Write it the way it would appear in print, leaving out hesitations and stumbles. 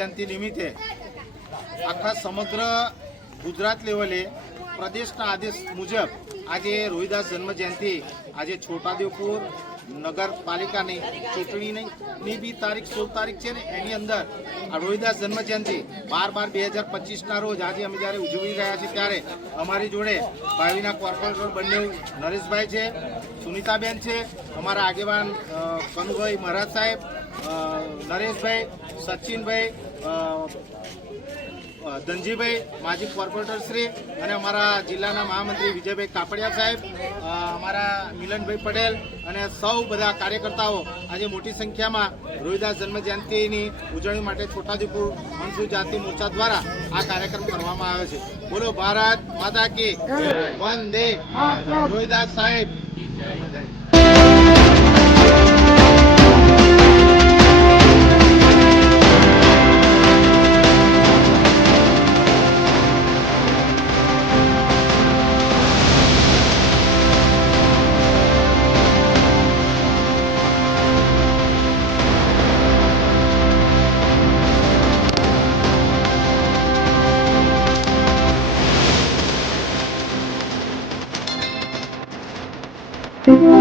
જયંતિ નિમિત્તે આખા સમગ્ર ગુજરાત લેવલે પ્રદેશના આદેશ મુજબ આજે રોહિદાસ જન્મ જયંતિ આજે છોટાઉદેપુર નગરપાલિકાની ચૂંટણીની બી તારીખ 16 તારીખ છે ને એની અંદર આ રોહિદાસ જન્મ જયંતિ 12/12/2025ના રોજ આજે અમે જ્યારે ઉજવી રહ્યા છીએ ત્યારે અમારી જોડે ભાવિના કોર્પોરેટર બંને નરેશભાઈ છે, સુનિતાબેન છે, અમારા આગેવાન કનુભાઈ મહારાજ સાહેબ, નરેશભાઈ, સચિનભાઈ, ધનજીભાઈ માજી કોર્પોરેટર શ્રી અને અમારા જિલ્લાના મહામંત્રી વિજયભાઈ કાપડિયા સાહેબ, અમારા મિલનભાઈ પટેલ અને સૌ બધા કાર્યકર્તાઓ આજે મોટી સંખ્યામાં રોહિદાસ જન્મ જયંતિની ઉજવણી માટે છોટાઉદેપુર અનુસૂચિત જાતિ મોરચા દ્વારા આ કાર્યક્રમ કરવામાં આવ્યો છે. બોલો ભારત માતા કી વંદે રોહિદાસ સાહેબ. Thank you.